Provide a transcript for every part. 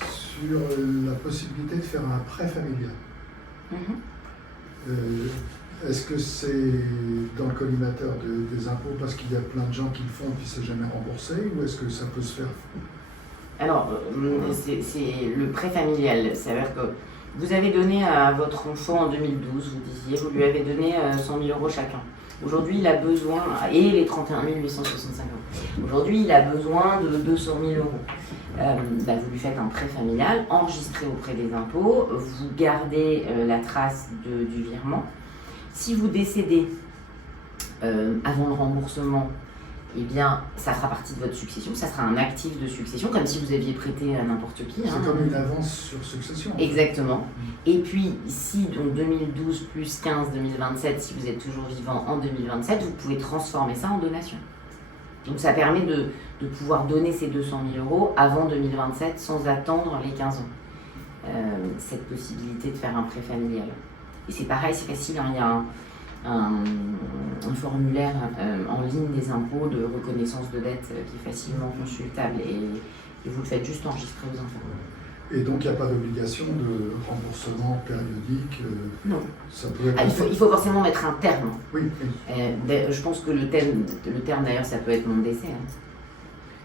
sur la possibilité de faire un prêt familial. Est-ce que c'est dans le collimateur des impôts parce qu'il y a plein de gens qui le font et puis c'est jamais remboursé, ou est-ce que ça peut se faire? Alors, c'est le prêt familial. C'est-à-dire que vous avez donné à votre enfant en 2012, vous disiez, vous lui avez donné 100 000 euros chacun. Aujourd'hui, il a besoin, et les 31 865 euros. Aujourd'hui, il a besoin de 200 000 euros. Vous lui faites un prêt familial, enregistré auprès des impôts, vous gardez la trace du virement. Si vous décédez avant le remboursement, eh bien, ça fera partie de votre succession, ça sera un actif de succession, comme si vous aviez prêté à n'importe qui. C'est comme une avance sur succession. Exactement. Et puis, si donc 2012 plus 15, 2027, si vous êtes toujours vivant en 2027, vous pouvez transformer ça en donation. Donc ça permet de pouvoir donner ces 200 000 euros avant 2027 sans attendre les 15 ans. Cette possibilité de faire un prêt familial. Et c'est pareil, c'est facile, hein, il y a un formulaire en ligne des impôts de reconnaissance de dette qui est facilement consultable et vous le faites juste enregistrer aux impôts. Et donc il n'y a pas d'obligation de remboursement périodique? Non. Ça peut être il faut forcément mettre un terme. Oui. Je pense que le terme d'ailleurs, ça peut être mon décès. Hein. Ça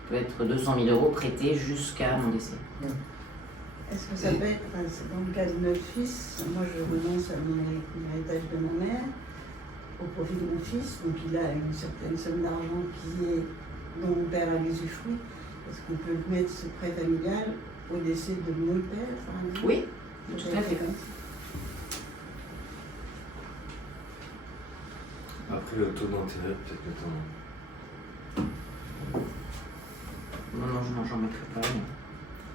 peut être 200 000 euros prêtés jusqu'à mon décès. Oui. Est-ce que ça peut être, dans le cas de notre fils, moi je renonce à mon héritage de ma mère au profit de mon fils, donc il a une certaine somme d'argent dont mon père a l'usufruit. Est-ce qu'on peut mettre ce prêt familial au décès de mon père, par exemple? Oui, tout à fait. Après, le taux d'intérêt, peut-être Non, j'en mettrai pas.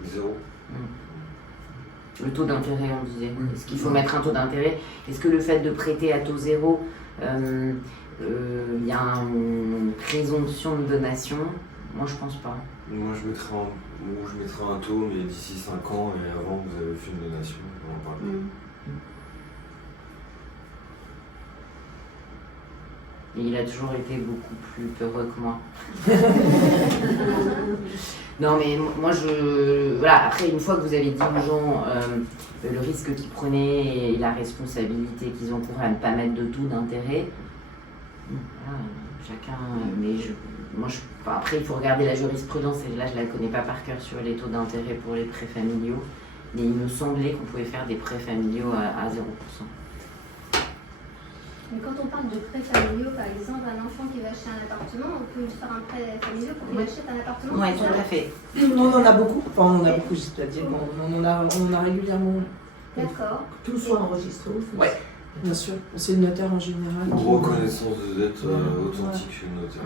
mais 0. Le taux d'intérêt, on disait. Oui. Est-ce qu'il faut mettre un taux d'intérêt? Est-ce que le fait de prêter à taux zéro, il y a une présomption de donation? Moi, je pense pas. Moi, je mettrais un taux, mais d'ici 5 ans et avant que vous avez fait une donation, on en parle. Et il a toujours été beaucoup plus peureux que moi. Non, mais moi, voilà, après, une fois que vous avez dit aux gens le risque qu'ils prenaient et la responsabilité qu'ils encouraient à ne pas mettre de taux d'intérêt, voilà, chacun. Mais après, il faut regarder la jurisprudence, et là, je ne la connais pas par cœur sur les taux d'intérêt pour les prêts familiaux, mais il me semblait qu'on pouvait faire des prêts familiaux à 0%. Mais quand on parle de prêts familiaux, par exemple, un enfant qui va acheter un appartement, on peut lui faire un prêt familial pour qu'il achète un appartement? Oui, tout à fait. On en a beaucoup, c'est-à-dire on en a régulièrement. D'accord. Tout soit enregistré au fond. Ouais. Bien sûr, c'est le notaire en général. Reconnaissance de dette authentique chez le notaire.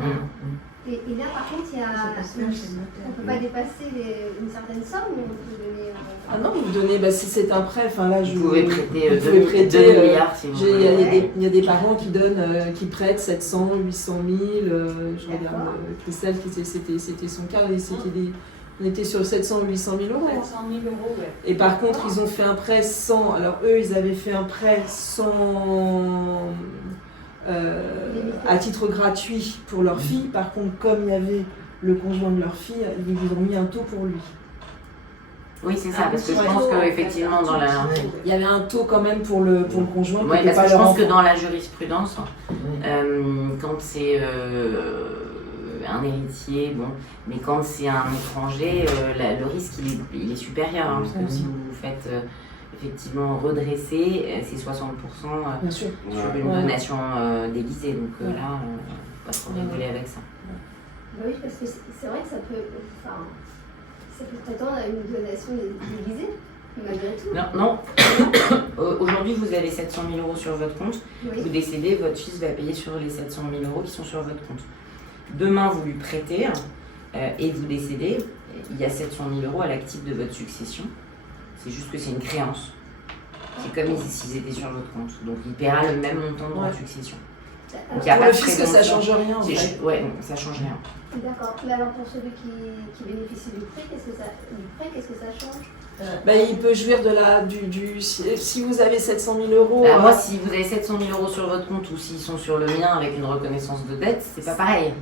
Et là, par contre, on ne peut pas dépasser une certaine somme, mais on peut donner... Ah non, vous donnez, si c'est un prêt, vous pouvez prêter 2 milliards si vous voulez. voulez. Il y a des parents qui prêtent 700, 800 000. Je regarde Christelle, c'était son cas, on était sur 700 ou 800 000 euros. 700 000 euros, ouais. Et par contre, ils ont fait un prêt sans... Alors eux, ils avaient fait un prêt sans... à titre gratuit pour leur fille. Par contre, comme il y avait le conjoint de leur fille, ils lui ont mis un taux pour lui. Oui, c'est ça, parce que je pense qu'effectivement, dans la... Il y avait un taux quand même pour le conjoint. Oui, parce que je pense que dans la jurisprudence, quand c'est un héritier, bon, mais quand c'est un étranger, le risque il est supérieur, hein, parce que si vous faites effectivement redresser, c'est 60% Bien sûr. sur une donation déguisée, donc là, faut pas trop rigoler avec ça. Oui, parce que c'est vrai que ça peut prétendre à une donation déguisée, malgré tout. Non. Aujourd'hui, vous avez 700 000 euros sur votre compte. Oui. Vous décédez, votre fils va payer sur les 700 000 euros qui sont sur votre compte. Demain, vous lui prêtez et vous décédez, il y a 700 000 euros à l'actif de votre succession. C'est juste que c'est une créance. C'est comme s'ils étaient sur votre compte. Donc, il paiera le même montant dans la succession. Donc, pour le fisc, ça ne change rien. En fait. Ouais, non, ça ne change rien. D'accord. Mais alors, pour celui qui bénéficie du prêt, qu'est-ce que ça change? Il peut jouir de si vous avez 700 000 euros. Moi, si vous avez 700 000 euros sur votre compte ou s'ils sont sur le mien avec une reconnaissance de dette, c'est pas pareil.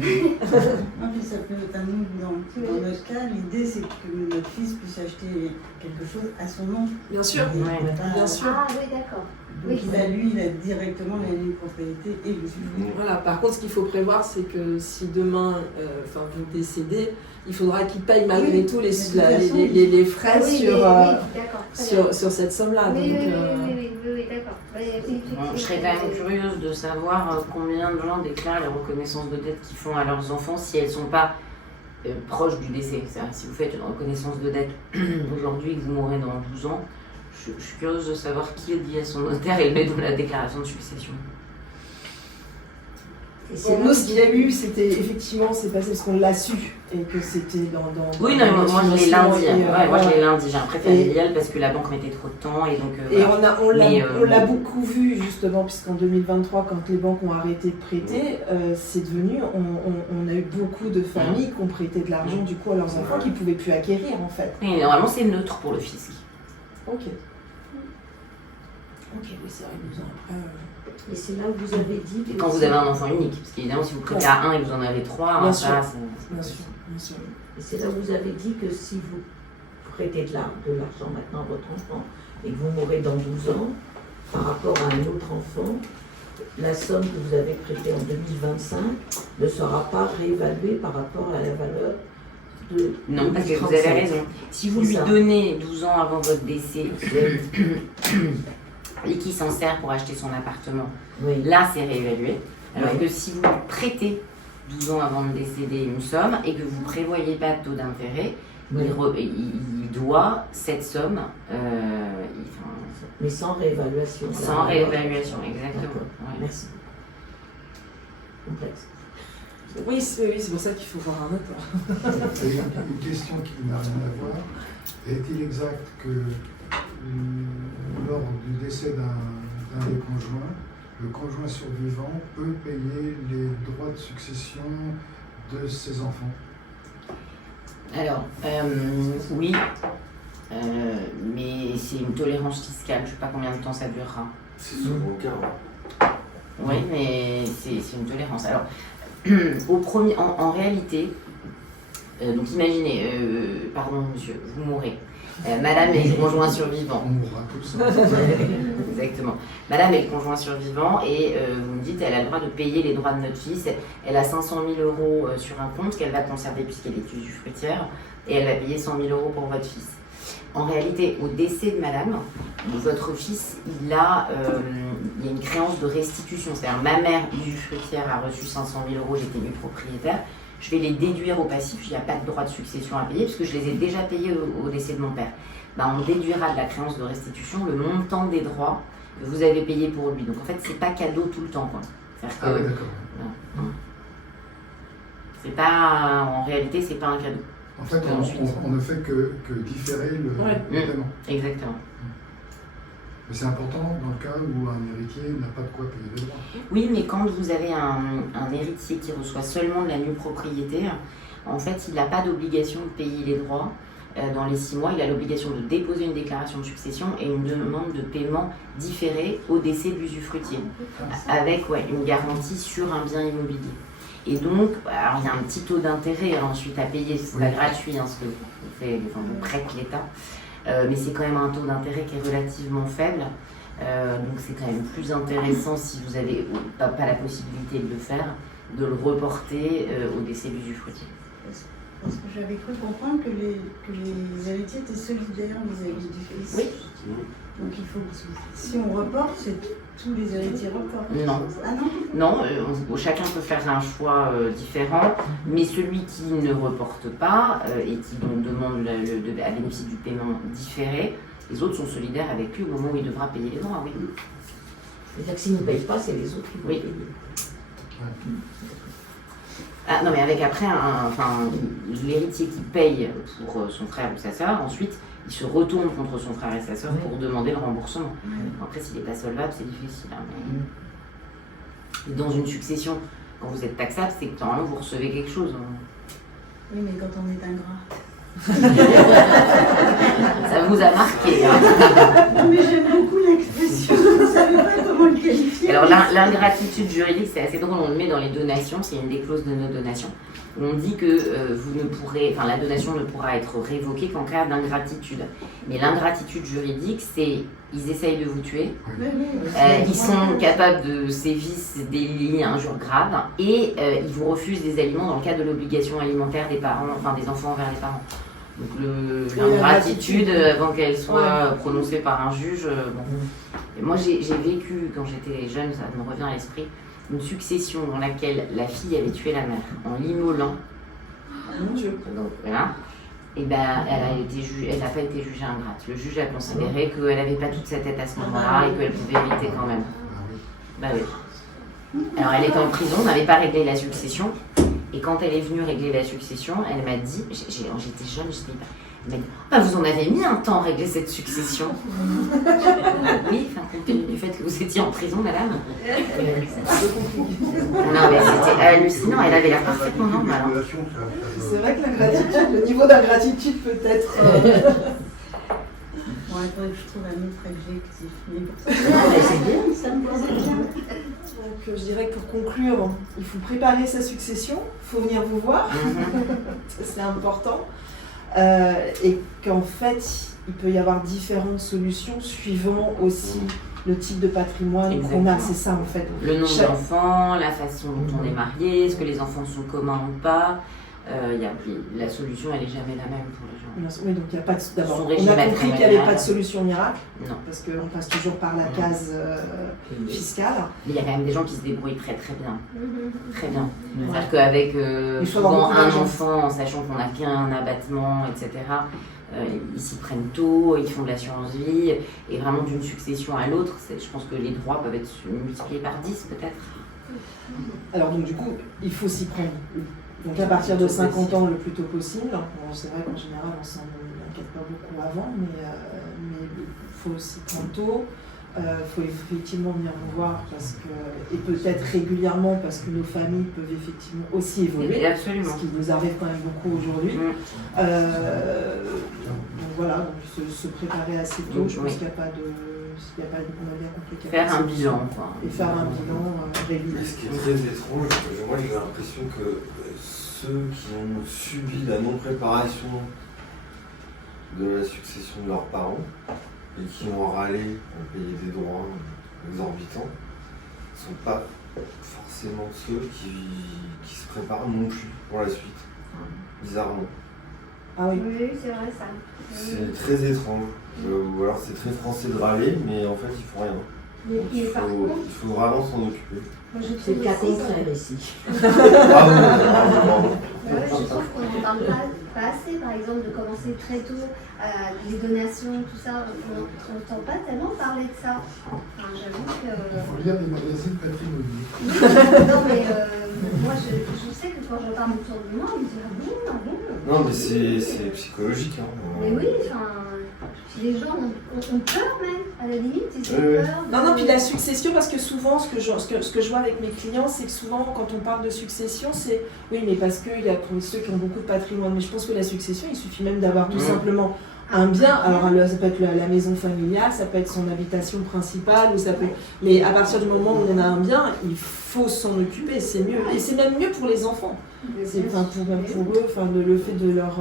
Non, mais ça peut être nous, dans notre cas, l'idée c'est que notre fils puisse acheter quelque chose à son nom. Bien sûr, Ouais. bien sûr. Ah oui, d'accord. Donc Oui. il a directement la ligne propriété et le sujet. Voilà. Par contre, ce qu'il faut prévoir, c'est que si demain, vous décédez, il faudra qu'il paye malgré Oui, tout mais de toute façon, les frais Ah oui, sur, d'accord. Très bien. sur cette somme-là. Oui, Donc, oui, d'accord. Je serais quand même curieuse de savoir combien de gens déclarent les reconnaissances de dette qu'ils font à leurs enfants si elles ne sont pas proches du décès. C'est-à-dire, si vous faites une reconnaissance de dette aujourd'hui et que vous mourrez dans 12 ans, je suis curieuse de savoir qui le dit à son notaire et le met dans la déclaration de succession. Pour nous, ce qu'il y a eu, c'était effectivement, c'est passé parce qu'on l'a su et que c'était dans Oui, non, dans moi je l'ai lundi. et, Moi je l'ai lundi. J'ai un prêt familial parce que la banque mettait trop de temps et donc. Et voilà. on l'a beaucoup vu justement, puisqu'en 2023, quand les banques ont arrêté de prêter, c'est devenu, on a eu beaucoup de familles qui ont prêté de l'argent du coup à leurs enfants qui ne pouvaient plus acquérir en fait. Oui, normalement c'est neutre pour le fisc. Ok. Ok, oui, c'est vrai, 12 ans après. Et c'est là où vous avez dit que Quand vous avez un enfant unique, parce qu'évidemment si vous prêtez à un et que vous en avez trois, Bien ça, sûr. c'est Bien sûr, bien sûr. et c'est là où vous avez dit que si vous prêtez de l'argent maintenant à votre enfant et que vous mourrez dans 12 ans, par rapport à un autre enfant, la somme que vous avez prêtée en 2025 ne sera pas réévaluée par rapport à la valeur de Non, parce que vous 2037. avez raison. Si vous C'est lui ça. donnez 12 ans avant votre décès et qu'il s'en sert pour acheter son appartement, Oui. là c'est réévalué. Alors Oui. que si vous lui prêtez 12 ans avant de décéder une somme et que vous ne prévoyez pas de taux d'intérêt, Oui. il doit cette somme Mais sans réévaluation. sans réévaluation, exactement. D'accord. Ouais. Merci. Complexe. Oui, c'est pour ça qu'il faut voir un notaire. Et une question qui n'a rien à voir. Est-il exact que lors du décès d'un des conjoints, le conjoint survivant peut payer les droits de succession de ses enfants? Alors, oui, mais c'est une tolérance fiscale, je ne sais pas combien de temps ça durera. C'est souvent le cas. Oui, mais c'est une tolérance. Alors, en réalité, donc imaginez, pardon monsieur, vous mourrez. Madame est le conjoint survivant. On mourra tous. Exactement. Madame est le conjoint survivant et vous me dites elle a le droit de payer les droits de notre fils. Elle a 500 000 euros sur un compte qu'elle va conserver puisqu'elle est usufruitière et elle va payer 100 000 euros pour votre fils. En réalité, au décès de madame, votre fils, il y a une créance de restitution. C'est-à-dire ma mère usufruitière a reçu 500 000 euros, j'étais nue propriétaire. Je vais les déduire au passif, il n'y a pas de droit de succession à payer puisque je les ai déjà payés au décès de mon père. On déduira de la créance de restitution le montant des droits que vous avez payés pour lui. Donc en fait, c'est pas cadeau tout le temps, quoi. C'est-à-dire Ah oui, que, d'accord. c'est pas, en réalité, c'est pas un cadeau. En fait, on ne fait que différer le paiement. Exactement. Mais c'est important dans le cas où un héritier n'a pas de quoi payer les droits. Oui, mais quand vous avez un héritier qui reçoit seulement de la nue propriété, en fait, il n'a pas d'obligation de payer les droits. Dans les 6 mois, il a l'obligation de déposer une déclaration de succession et une demande de paiement différé au décès de l'usufruitier, avec une garantie sur un bien immobilier. Et donc, alors il y a un petit taux d'intérêt ensuite à payer, c'est pas gratuit ce que vous prête l'État, mais c'est quand même un taux d'intérêt qui est relativement faible. Donc c'est quand même plus intéressant si vous n'avez pas la possibilité de le faire, de le reporter au décès de l'usufruitier. Parce que j'avais cru comprendre que les héritiers étaient solidaires vis-à-vis du fils. Oui. Donc il faut, si on reporte, c'est tous les héritiers reportent. Non. Ah non? Non, chacun peut faire un choix différent, mais celui qui ne reporte pas et qui donc demande à bénéficier du paiement différé, les autres sont solidaires avec lui au moment où il devra payer les droits, oui. C'est-à-dire que s'ils ne payent pas, c'est les autres qui vont Oui. payer. Ah non, mais avec après, l'héritier qui paye pour son frère ou sa sœur, ensuite, il se retourne contre son frère et sa sœur pour demander le remboursement. Après, s'il n'est pas solvable, c'est difficile. Et dans une succession, quand vous êtes taxable, c'est que normalement, vous recevez quelque chose. Oui, mais quand on est ingrat. vous a marqué. Hein. Non, mais j'aime beaucoup l'expression, je ne savais pas comment le qualifier. Alors l'ingratitude juridique, c'est assez drôle, on le met dans les donations, c'est une des clauses de nos donations. On dit que vous ne pourrez, enfin la donation ne pourra être révoquée qu'en cas d'ingratitude. Mais l'ingratitude juridique, c'est ils essayent de vous tuer, ils sont capables de sévices, délits, injures graves, et ils vous refusent des aliments dans le cadre de l'obligation alimentaire des parents, enfin des enfants envers les parents. Donc l'ingratitude, avant qu'elle soit prononcée par un juge, bon. Et moi j'ai vécu, quand j'étais jeune, ça me revient à l'esprit, une succession dans laquelle la fille avait tué la mère en l'immolant. Mon Dieu. Donc voilà. Et ben elle n'a pas été jugée ingrate. Le juge a considéré qu'elle n'avait pas toute sa tête à ce moment-là et qu'elle pouvait éviter quand même. Bah oui. Alors elle était en prison, on n'avait pas réglé la succession. Et quand elle est venue régler la succession, elle m'a dit, j'étais jeune, j'étais hyper. Elle m'a dit, bah, vous en avez mis un temps à régler cette succession. Oui, enfin, compte tenu du fait que vous étiez en prison, madame. Non, mais c'était hallucinant, elle avait l'air parfaitement normale. Hein. C'est vrai que l'ingratitude, le niveau d'ingratitude peut être. Bon, il faudrait que je trouve un autre adjectif. Mais pour ça, c'est bien, ça me plaisait bien. Donc je dirais que pour conclure, il faut préparer sa succession, il faut venir vous voir, ça c'est important. Et qu'en fait, il peut y avoir différentes solutions suivant aussi le type de patrimoine qu'on a, c'est ça en fait. Le nombre d'enfants, la façon dont on est marié, est-ce que les enfants sont communs ou pas. La solution, elle n'est jamais la même pour les gens. Oui, donc il n'y a pas de... D'abord, Son on régime a compris qu'il n'y avait matrimonial. pas de solution miracle, Non. parce qu'on passe toujours par la case fiscale. Mais il y a quand même des gens qui se débrouillent très très bien. Très bien. Ouais. C'est-à-dire qu'avec Il faut avoir souvent beaucoup un d'argent. enfant, en sachant qu'on n'a qu'un abattement, etc., ils s'y prennent tôt, ils font de l'assurance vie, et vraiment d'une succession à l'autre, je pense que les droits peuvent être multipliés par 10 peut-être. Alors donc du coup, il faut s'y prendre. Donc à partir de 50 ans le plus tôt possible. Bon, c'est vrai qu'en général on s'en inquiète pas beaucoup avant, mais il faut s'y prendre tôt. Il faut effectivement venir vous voir et peut-être régulièrement parce que nos familles peuvent effectivement aussi évoluer. Absolument. Ce qui nous arrive quand même beaucoup aujourd'hui. Donc voilà, donc se préparer assez tôt, je pense qu'il n'y a pas de... on a bien compris qu'il y a Faire pas un de solution. bilan, quoi. Et faire un bilan régulier. Ce qui est très étrange, moi j'ai l'impression que ceux qui ont subi la non-préparation de la succession de leurs parents et qui ont râlé à payer des droits exorbitants ne sont pas forcément ceux qui se préparent non plus pour la suite, bizarrement. Ah oui. Oui, c'est vrai ça. C'est très étrange, ou alors c'est très français de râler, mais en fait ils font rien. Donc, Mais par contre, il faut vraiment s'en occuper. moi je C'est le trouve cas aussi, contraire ici. Bravo, bravo. ouais, je trouve qu'on n'en parle pas assez, par exemple, de commencer très tôt les donations, tout ça. On n'entend pas tellement parler de ça. Enfin, j'avoue Il que. faut lire les magazines patrimoniaux. Non, mais moi je sais que quand je parle autour de moi, on me dit ah bon. Non, mais c'est psychologique. Hein. Mais oui, enfin, les gens ont peur même, à la limite, ils ont Oui, oui. peur. Non, puis la succession, parce que souvent, ce que je vois avec mes clients, c'est que souvent, quand on parle de succession, c'est oui, mais parce qu'il y a pour ceux qui ont beaucoup de patrimoine. Mais je pense que la succession, il suffit même d'avoir tout simplement un bien. Alors, ça peut être la maison familiale, ça peut être son habitation principale, ou ça peut. Mais à partir du moment où on a un bien, il faut s'en occuper, c'est mieux. Et c'est même mieux pour les enfants. C'est même pour eux, le fait de leur.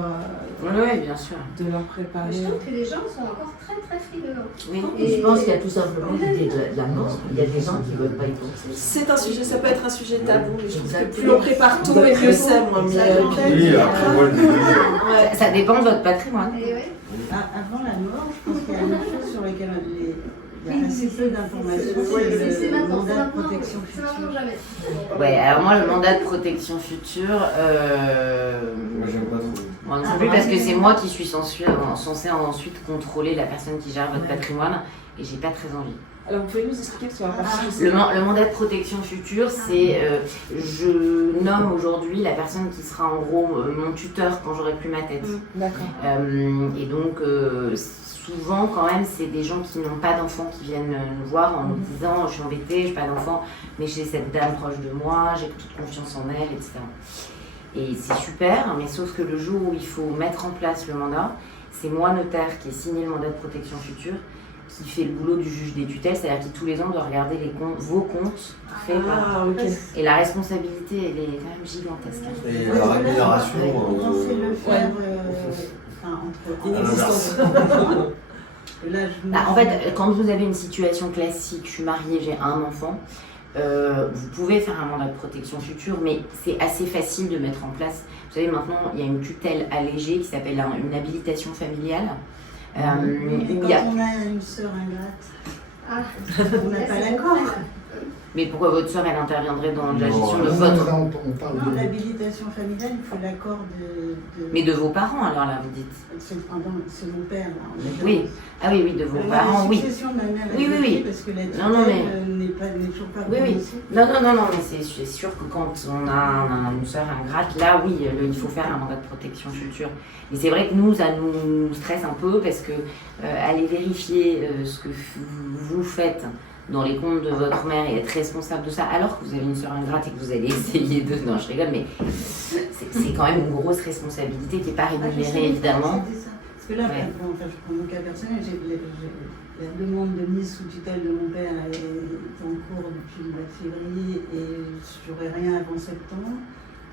Oui, bien sûr. De leur Mais préparer. je trouve que les gens sont encore très très frileux. Oui. Et- Je pense qu'il y a tout simplement l'idée de la mort. Il y a des gens qui ne veulent pas y penser. C'est un sujet, ça peut être un sujet tabou, mais je trouve que Exactement. plus on prépare tôt et mieux c'est, moi. Mais, Oui, après moi, ouais. Ça dépend de votre patrimoine. Et oui. Avant la mort, je pense qu'il y a une chose sur laquelle il y a assez peu d'informations, C'est c'est le maintenant, mandat de c'est protection maintenant future. jamais. Ouais, alors moi, le mandat de protection future, moi j'aime pas trop. moi non plus, parce que c'est moi qui suis censée ensuite contrôler la personne qui gère votre patrimoine, et j'ai pas très envie. Alors, vous pouvez nous expliquer parce qu'on va partir Le mandat de protection future, c'est je nomme aujourd'hui la personne qui sera en gros mon tuteur quand j'aurai plus ma tête. D'accord. Et donc souvent quand même c'est des gens qui n'ont pas d'enfants qui viennent nous voir en nous disant je suis embêtée, j'ai pas d'enfant, mais j'ai cette dame proche de moi, j'ai toute confiance en elle, etc. Et c'est super, mais sauf que le jour où il faut mettre en place le mandat, c'est moi, notaire, qui ai signé le mandat de protection future, qui fait le boulot du juge des tutelles, c'est-à-dire qui tous les ans doit regarder vos comptes faits par... Ah, ok. Et la responsabilité, elle est quand même gigantesque. Hein. Et la rémunération. On sait le faire entre inexistence. Là, En fait, quand vous avez une situation classique, je suis mariée, j'ai un enfant, vous pouvez faire un mandat de protection future, mais c'est assez facile de mettre en place. Vous savez, maintenant, il y a une tutelle allégée qui s'appelle une habilitation familiale. Et quand on a une sœur ingrate, on n'a pas l'accord. Mais pourquoi votre sœur, elle interviendrait dans la Non, gestion de Non, votre... là, on parle Non, de... l'habilitation familiale, il faut l'accord de... Mais de vos parents, alors là, vous dites. C'est mon père, là. on est Oui, ah oui, de vos parents, La oui. succession de ma mère est Oui, oui, oui. bloquée parce que la tutelle Non, non, mais- n'est toujours pas Oui, oui. prononcée. Non, mais c'est sûr que quand on a une sœur ingrate, là, oui, il faut faire un mandat de protection future. Mais c'est vrai que nous, ça nous stresse un peu parce que aller vérifier ce que vous faites dans les comptes de votre mère et être responsable de ça, alors que vous avez une sœur ingrate et que vous allez essayer de... Non, je rigole, mais c'est quand même une grosse responsabilité qui n'est pas Ah, je rémunérée, savais pas évidemment. que c'était ça. Parce que là, Ouais. bon, enfin, je prends mon cas personnel, la demande de mise sous tutelle de mon père est en cours depuis le mois de février et je n'aurai rien avant septembre.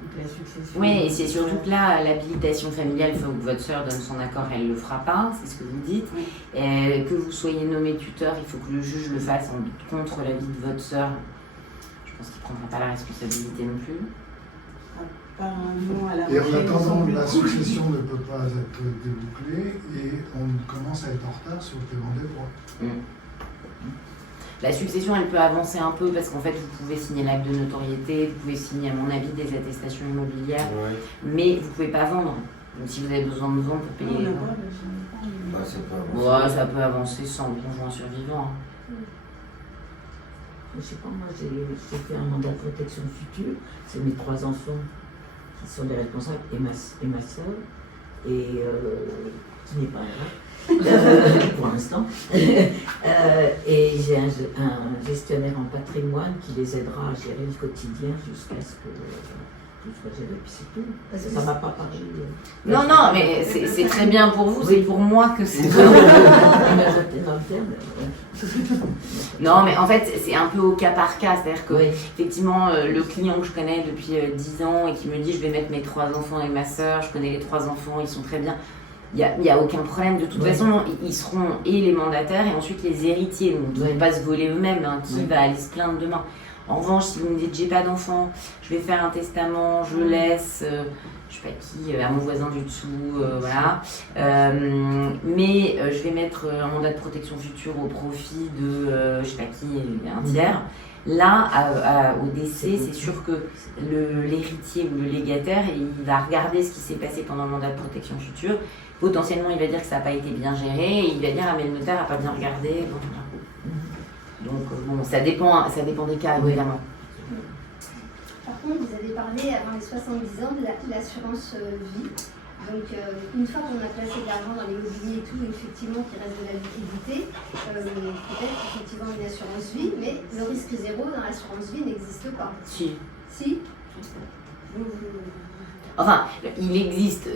Donc la succession. Oui, et c'est surtout que là, l'habilitation familiale, il faut que votre sœur donne son accord, elle ne le fera pas, c'est ce que vous dites. Oui. Et que vous soyez nommé tuteur, il faut que le juge le fasse contre l'avis de votre sœur. Je pense qu'il ne prendra pas la responsabilité non plus. Apparemment, à la Et en rentrée, il attendant, semble- la succession ne peut pas être débouclée et on commence à être en retard sur le paiement des droits. La succession, elle peut avancer un peu parce qu'en fait, vous pouvez signer l'acte de notoriété, vous pouvez signer, à mon avis, des attestations immobilières, Ouais. mais vous ne pouvez pas vendre. Donc si vous avez besoin de vendre pour Non, payer les là-bas, ventes. je sais pas, mais- Ouais, ça peut avancer. Ouais, ça peut avancer sans le conjoint survivant. Je sais pas, moi j'ai fait un mandat de protection future, c'est mes 3 enfants qui sont les responsables et ma soeur, et qui n'est pas là, pour l'instant. Et j'ai un gestionnaire en patrimoine qui les aidera à gérer le quotidien jusqu'à ce que tout soit géré, puis c'est tout. Parce que Ça m'a pas paru. Non, mais c'est très bien pour vous, c'est pour moi que c'est... Dans le terme, ouais. Non, mais en fait, c'est un peu au cas par cas. C'est-à-dire que, Oui. effectivement, le client que je connais depuis 10 ans et qui me dit je vais mettre mes 3 enfants et ma sœur, je connais les 3 enfants, ils sont très bien. Il n'y a aucun problème. De toute Oui. façon, ils seront et les mandataires et ensuite les héritiers. Donc, ils ne Oui. vont pas se voler eux-mêmes. Hein, qui Oui. va aller se plaindre demain? En revanche, si vous me dites j'ai pas d'enfant, je vais faire un testament, je laisse, je sais pas qui, à mon voisin du dessous, voilà. Mais je vais mettre un mandat de protection future au profit de je sais pas qui, un tiers. Là, au décès, c'est sûr que l'héritier ou le légataire, il va regarder ce qui s'est passé pendant le mandat de protection future. Potentiellement, il va dire que ça n'a pas été bien géré et il va dire ah mais le notaire n'a pas bien regardé. Bon, voilà. Donc bon, ça dépend des cas, Oui. évidemment. Par contre, vous avez parlé avant les 70 ans de l'assurance vie. Donc, une fois qu'on a placé de l'argent dans l'immobilier et tout, effectivement, qu'il reste de la liquidité, peut-être effectivement une assurance vie, mais le risque zéro dans l'assurance vie n'existe pas. Si. Si Enfin, il existe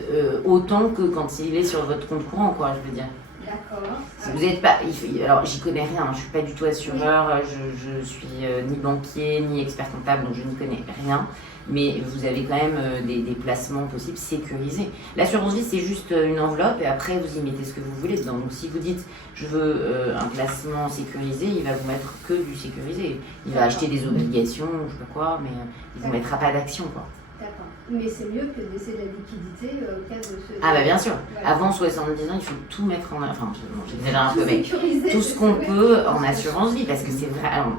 autant que quand il est sur votre compte courant, quoi, je veux dire. D'accord. Si vous n'êtes pas, alors j'y connais rien, je suis pas du tout assureur, je suis ni banquier ni expert comptable, donc je ne connais rien. Mais vous avez quand même des placements possibles sécurisés. L'assurance vie, c'est juste une enveloppe et après vous y mettez ce que vous voulez dedans. Donc si vous dites je veux un placement sécurisé, il va vous mettre que du sécurisé. Il va acheter des obligations, je sais pas quoi, mais il vous mettra pas d'action, quoi. D'accord. Mais c'est mieux que de laisser de la liquidité au cas de ce. Ah bah bien sûr. Voilà. Avant 70 ans, il faut tout mettre en... Enfin, j'exagère un peu, mais Sécuriser, tout ce c'est qu'on vrai. peut en assurance vie, parce que c'est vrai. Alors,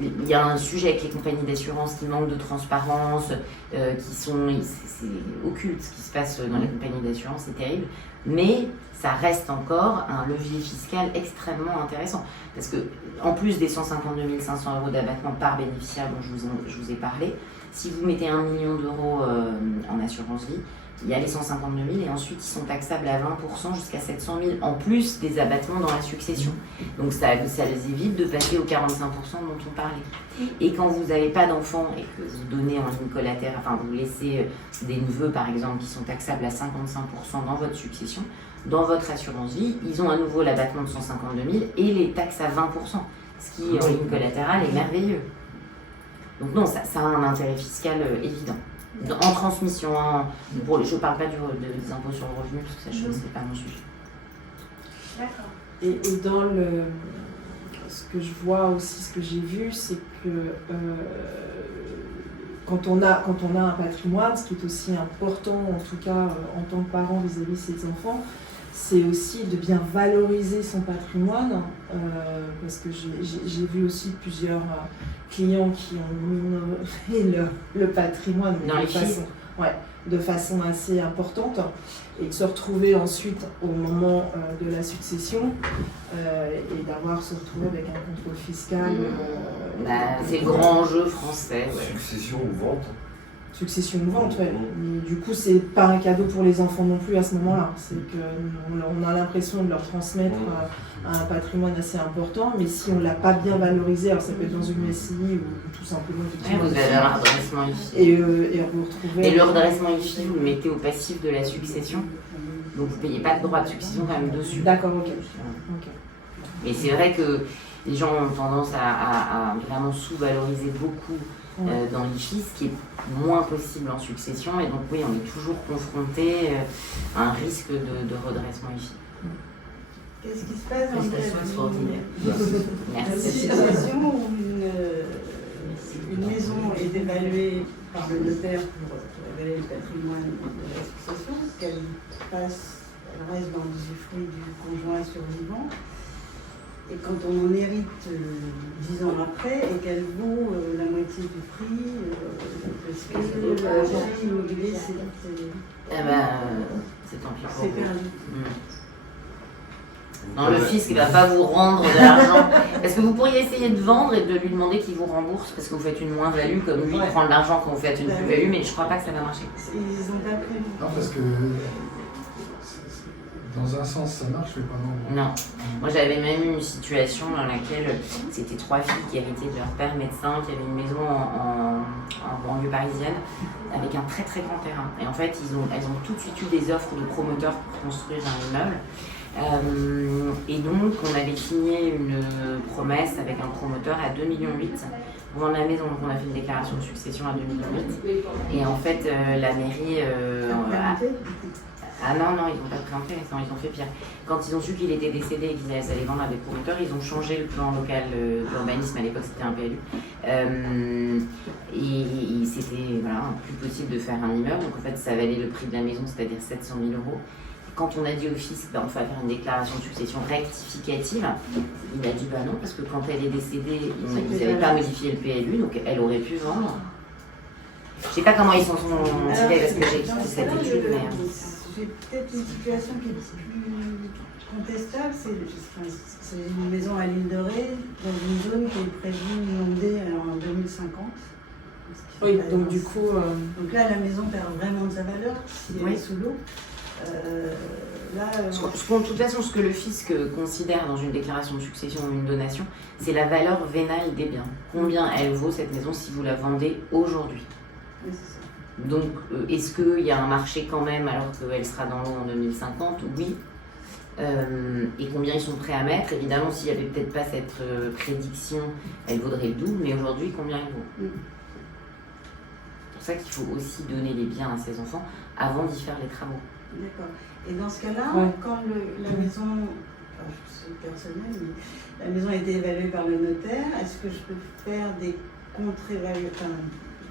il y a un sujet avec les compagnies d'assurance qui manquent de transparence, qui sont... C'est occulte ce qui se passe dans les compagnies d'assurance, c'est terrible. Mais ça reste encore un levier fiscal extrêmement intéressant. Parce que, en plus des 152 500 € d'abattement par bénéficiaire dont je vous ai parlé, si vous mettez 1 million d'euros en assurance vie, il y a les 152 000 et ensuite ils sont taxables à 20% jusqu'à 700 000 en plus des abattements dans la succession. Donc ça les évite de passer aux 45% dont on parlait. Et quand vous n'avez pas d'enfants et que vous donnez en ligne collatérale, enfin vous laissez des neveux par exemple qui sont taxables à 55% dans votre succession, dans votre assurance vie, ils ont à nouveau l'abattement de 152 000 et les taxes à 20%, ce qui, en ligne collatérale, est merveilleux. Donc non, ça a un intérêt fiscal évident. En transmission, je ne parle pas des impôts sur le revenu, parce que ça, ce n'est pas mon sujet. D'accord. Et dans ce que je vois aussi, ce que j'ai vu, c'est que quand on a un patrimoine, ce qui est aussi important, en tout cas en tant que parent vis-à-vis de ses enfants, c'est aussi de bien valoriser son patrimoine, parce que j'ai vu aussi plusieurs clients qui ont minoré le patrimoine de façon assez importante, et de se retrouver ensuite au moment de la succession et d'avoir se retrouvé avec un contrôle fiscal. C'est le grand enjeu français. Succession ou vente. Succession ou vente, ouais. Mais du coup, c'est pas un cadeau pour les enfants non plus à ce moment-là. C'est qu'on a l'impression de leur transmettre un patrimoine assez important, mais si on ne l'a pas bien valorisé, alors ça peut être dans une SCI ou tout simplement... Vous avez un redressement IFI. Et vous retrouvez... Et le redressement IFI, vous le mettez au passif de la succession. Donc vous ne payez pas de droit de succession quand même dessus. D'accord, ok. Mais c'est vrai que les gens ont tendance à vraiment sous-valoriser beaucoup dans l'IFI, ce qui est moins possible en succession. Et donc oui, on est toujours confronté à un risque de redressement IFI. Qu'est-ce qui se passe dans Merci. situation où une maison est évaluée par le notaire pour révéler le patrimoine de la succession, qu'elle reste dans l'usufruit du conjoint survivant, et quand on en hérite 10 ans après, et qu'elle vaut la moitié du prix, parce que le prix immobilier, c'est tant pis pour c'est vous. perdu. Non, le fisc ne va pas vous rendre de l'argent. Est-ce que vous pourriez essayer de vendre et de lui demander qu'il vous rembourse parce que vous faites une moins-value, comme lui prend de l'argent quand vous faites une plus-value, mais je ne crois pas que ça va marcher. Ils ont pas prévu. Non, parce que dans un sens ça marche, mais pas dans l'autre. Non. Moi j'avais même eu une situation dans laquelle c'était 3 filles qui héritaient de leur père médecin, qui avaient une maison en banlieue parisienne avec un très très grand terrain. Et en fait elles ont tout de suite eu des offres de promoteurs pour construire un immeuble. Et donc on avait signé une promesse avec un promoteur à 2,8 millions pour vendre la maison. Donc on a fait une déclaration de succession à 2,8 millions. Et en fait la mairie ah non, ils n'ont pas préempté, ils ont fait pire. Quand ils ont su qu'il était décédé et qu'ils allaient vendre à des promoteurs, ils ont changé le plan local d'urbanisme, à l'époque c'était un PLU. Et c'était plus possible de faire un immeuble, donc en fait ça valait le prix de la maison, c'est-à-dire 700 000 €. Quand on a dit au fisc, on va faire une déclaration de succession rectificative, il a dit non, parce que quand elle est décédée, ils n'avaient pas modifié le PLU, donc elle aurait pu vendre. Je ne sais pas comment ils sont tirés parce que j'ai quitté cette étude, mais... J'ai peut-être une situation qui est plus contestable, c'est une maison à l'île de Ré, dans une zone qui est prévue inondée en 2050. Oui, donc du coup... Donc là, la maison perd vraiment de sa valeur si elle est sous l'eau. De toute façon, ce que le fisc considère dans une déclaration de succession ou une donation, c'est la valeur vénale des biens. Combien elle vaut cette maison si vous la vendez aujourd'hui? Oui, c'est ça. Donc, est-ce qu'il y a un marché quand même alors qu'elle sera dans l'eau en 2050? Oui. Et combien ils sont prêts à mettre? Évidemment, s'il n'y avait peut-être pas cette prédiction, elle vaudrait le double, mais aujourd'hui, combien elle vaut? C'est pour ça qu'il faut aussi donner les biens à ses enfants avant d'y faire les travaux. D'accord. Et dans ce cas-là, quand la maison, c'est personnel, mais la maison a été évaluée par le notaire, est-ce que je peux faire des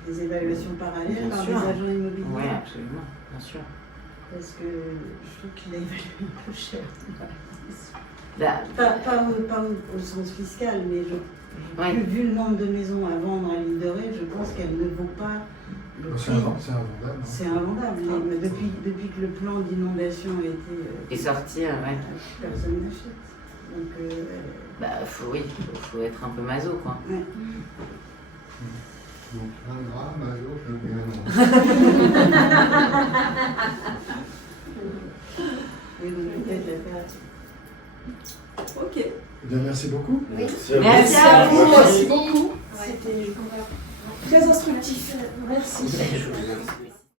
des évaluations parallèles par des agents immobiliers? Oui, absolument, bien sûr. Parce que je trouve qu'il a évalué un peu cher. Pas au sens fiscal, mais vu le nombre de maisons à vendre à l'île de Ré, je pense qu'elle ne vaut pas le prix. C'est invendable. C'est invendable. Mais depuis que le plan d'inondation a été est sorti, personne n'achète. Donc, faut être un peu maso, quoi. Ouais. Donc, un gramme à l'autre, Oui, donc peut-être la faire. Ok. Eh bien, merci beaucoup. Oui. Merci à vous. Merci beaucoup. C'était très instructif. Merci. Merci.